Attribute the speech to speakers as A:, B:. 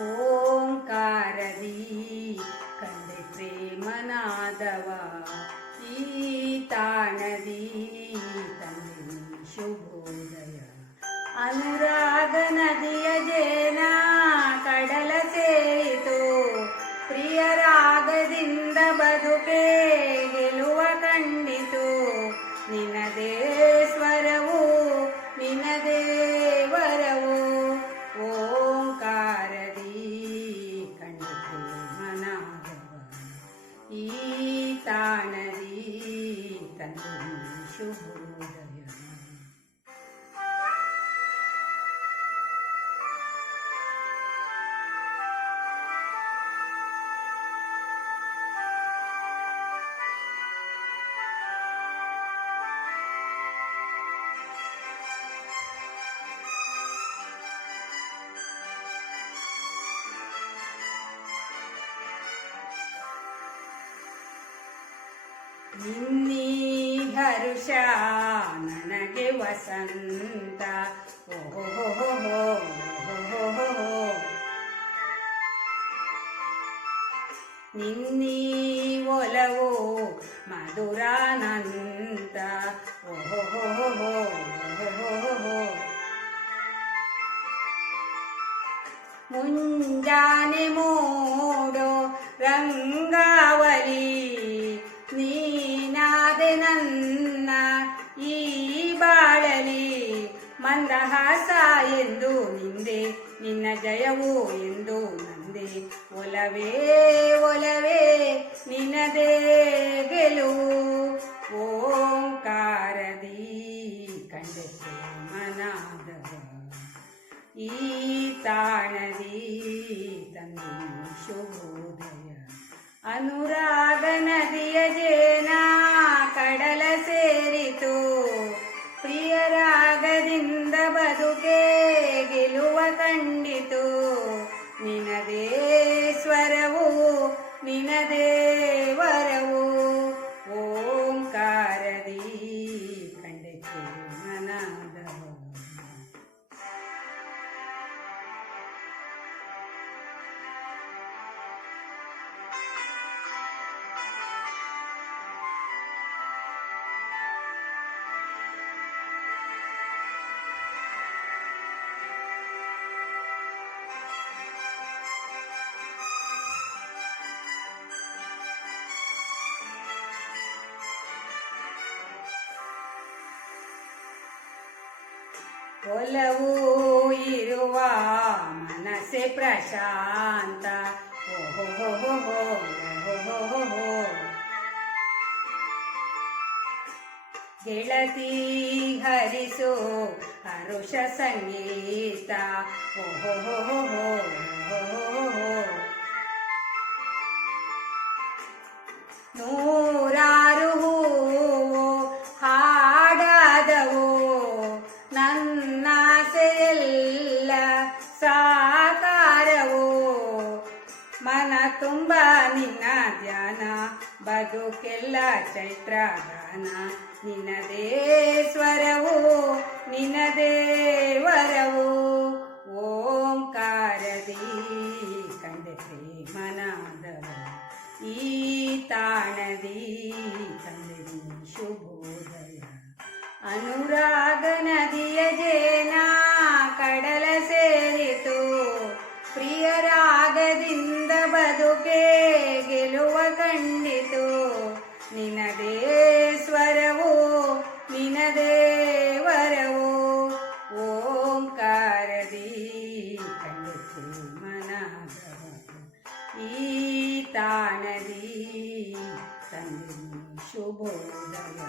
A: ओङ्कारदी कण्डिप्रेमनाधव ईता नदी तन्दिनी शुभोदया अनुरागनदी ಶುಭೋದಯ ನಿನ್ನೀ ಹರುಷ ನನಗೆ ವಸಂತ ಓಹೋ ನಿನ್ನೀ ಒಲವೋ ಮಧುರಾನಂತ ಓಹೋ ಮುಂಜಾನೆ ಮೋಡೋ ರಂಗಾವಲಿ ಮಂದಹಾಸ ಎಂದು ನಿಂದೆ, ನಿನ್ನ ಜಯವು ಎಂದು ನಂದೆ. ಒಲವೇ ಒಲವೇ ನಿನ್ನದೇ ಗೆಲುವು ಓಂಕಾರದಿ ಕಂಡೆ ಮನಾದವ. ಈ ತಾಣದಿ ತಂದೆ ಶುಭೋದಯ ಅನುರಾಗ ನದಿಯ ಜೇನ. Amen. ಒಲವು ಇರುವ ಮನಸ್ಸೆ ಪ್ರಶಾಂತ ಗೆಳತಿ ಹರಿಸು ಹರುಷ ಸಂಗೀತ ಓಹೋ ಬದುಕೆಲ್ಲ ಚೈತ್ರಗಾನ ನಿನ್ನದೇ ಸ್ವರವು, ನಿನ್ನದೇ ವರವು. ಓಂಕಾರದಿ ಕಂಡೆ ಪ್ರೇಮನಾದವ ಈ ತಾಣದಿ ತಂದೆ ಶುಭೋದಯ ಅನುರಾಗ ನದಿಯ ಜೇನ ಕಡಲ ಸೇರಿತು. ಪ್ರಿಯರಾಗದಿಂದ ಬದುಕೆ ನಿನದೇ ಸ್ವರವು ನಿನದೇ ವರವು ಓಂಕಾರದಿ ಕಂಡಿತು ಮನಾದವ ಈ ತಾಣದಿ ತಂದೆ ಶುಭೋದಯ